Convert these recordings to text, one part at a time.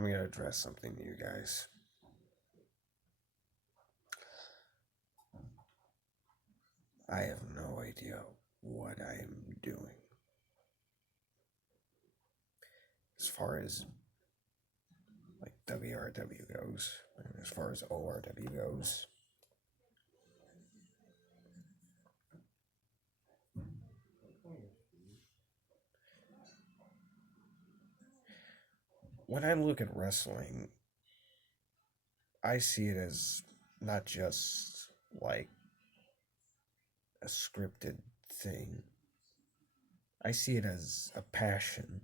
I'm going to address something to you guys. I have no idea what I am doing. As far as like WRW goes, and as far as ORW goes, when I look at wrestling, I see it as not just like a scripted thing. I see it as a passion,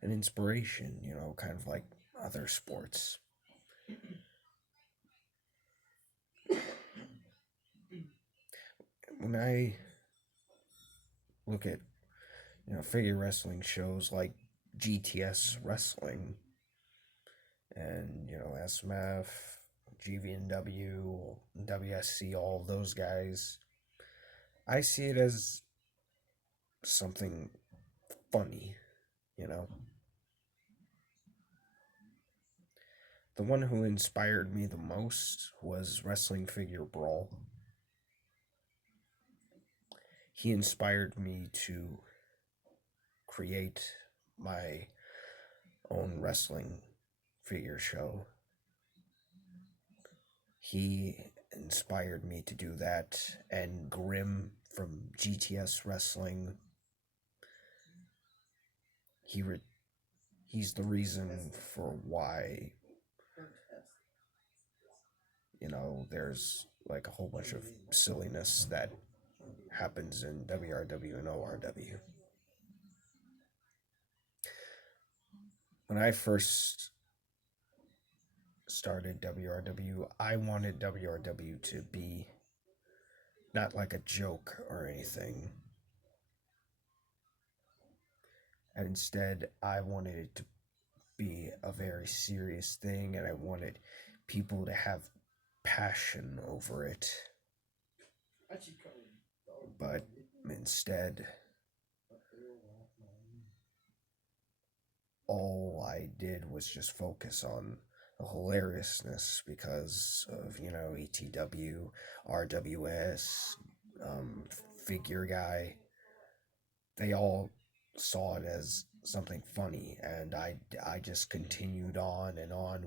an inspiration, kind of like other sports. When I look at, figure wrestling shows like GTS Wrestling and, SMF, GVNW, WSC, all of those guys, I see it as something funny, you know? The one who inspired me the most was Wrestling Figure Brawl. He inspired me to create my own wrestling figure show. He inspired me to do that, and Grim from GTS Wrestling, he's the reason for why there's like a whole bunch of silliness that happens in WRW and ORW. When I first started WRW, I wanted WRW to be not like a joke or anything. And instead, I wanted it to be a very serious thing, and I wanted people to have passion over it. But instead, all I did was just focus on the hilariousness because of, ETW, RWS, Figure Guy. They all saw it as something funny, and I just continued on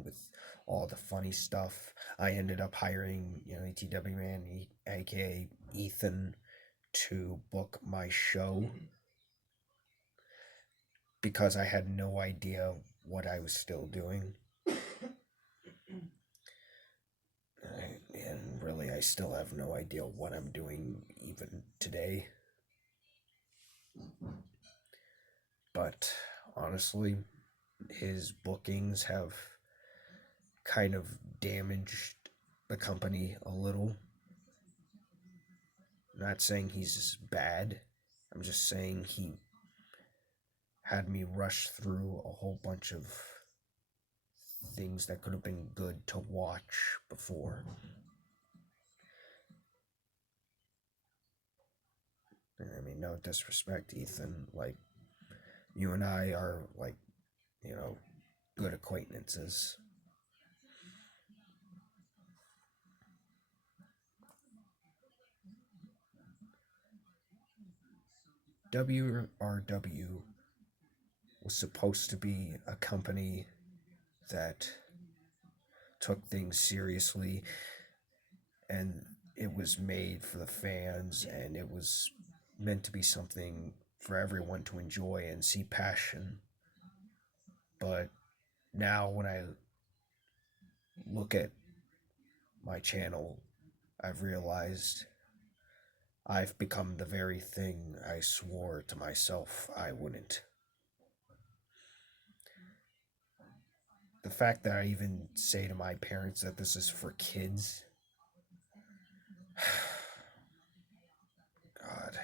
with all the funny stuff. I ended up hiring, ETW man, aka Ethan, to book my show because I had no idea what I was still doing. And really, I still have no idea what I'm doing even today. But honestly, his bookings have kind of damaged the company a little. I'm not saying he's bad. I'm just saying he had me rush through a whole bunch of things that could have been good to watch before. I mean, no disrespect, Ethan. Like, you and I are, like, good acquaintances. WRW was supposed to be a company that took things seriously, and it was made for the fans, and it was meant to be something for everyone to enjoy and see passion. But now when I look at my channel, I've realized I've become the very thing I swore to myself I wouldn't. The fact that I even say to my parents that this is for kids, God.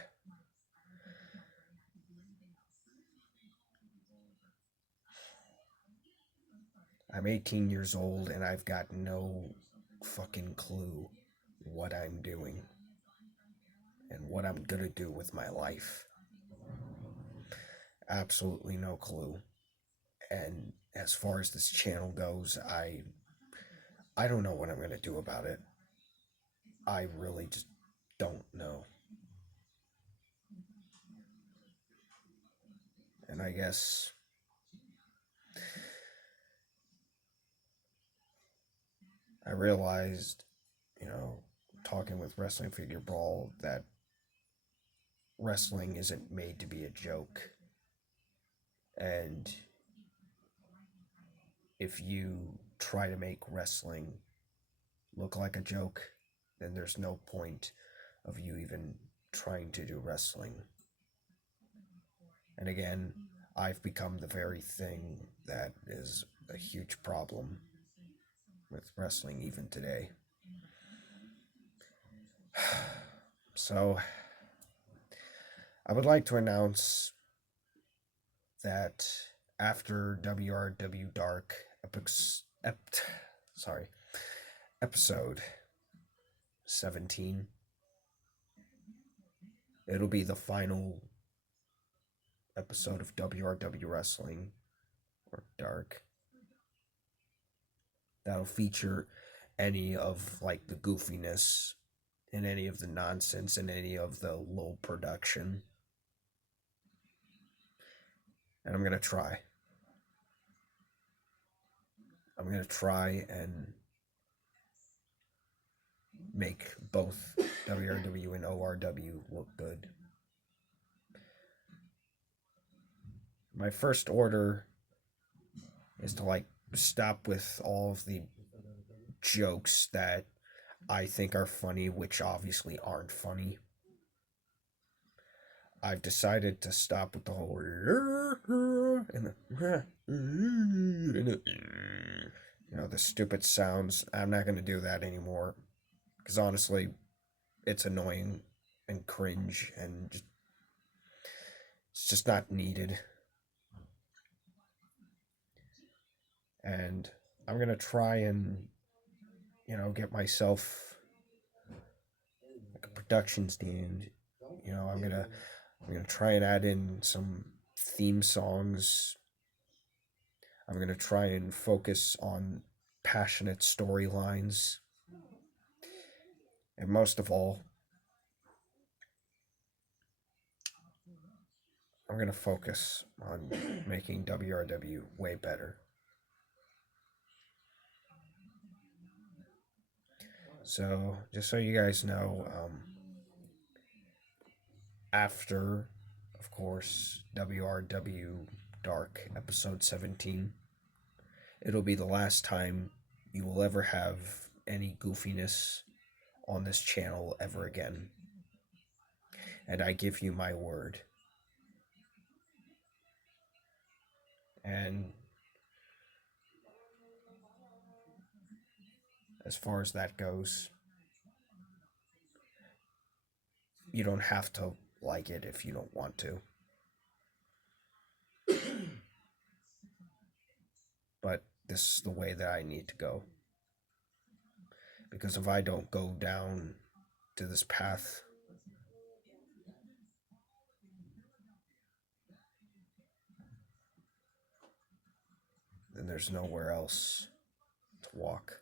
I'm 18 years old and I've got no fucking clue what I'm doing and what I'm gonna do with my life. Absolutely no clue. And as far as this channel goes, I don't know what I'm going to do about it. I really just don't know. And I guess I realized, talking with Wrestling Figure Brawl, that wrestling isn't made to be a joke. And if you try to make wrestling look like a joke, then there's no point of you even trying to do wrestling. And again, I've become the very thing that is a huge problem with wrestling even today. So, I would like to announce that after WRW Dark episode 17, it'll be the final episode of WRW Wrestling, or Dark, that'll feature any of like the goofiness and any of the nonsense and any of the low production. And I'm going to try. I'm going to try and make both WRW and ORW look good. My first order is to stop with all of the jokes that I think are funny, which obviously aren't funny. I've decided to stop with the whole and the stupid sounds. I'm not going to do that anymore, because honestly, it's annoying and cringe, and it's just not needed. And I'm going to try and get myself like a production stand. I'm gonna try and add in some theme songs. I'm gonna try and focus on passionate storylines, and most of all, I'm gonna focus on making WRW way better. So, just so you guys know, after, of course, WRW Dark episode 17, it'll be the last time you will ever have any goofiness on this channel ever again. And I give you my word. And as far as that goes, you don't have to like it if you don't want to. But this is the way that I need to go. Because if I don't go down to this path, then there's nowhere else to walk.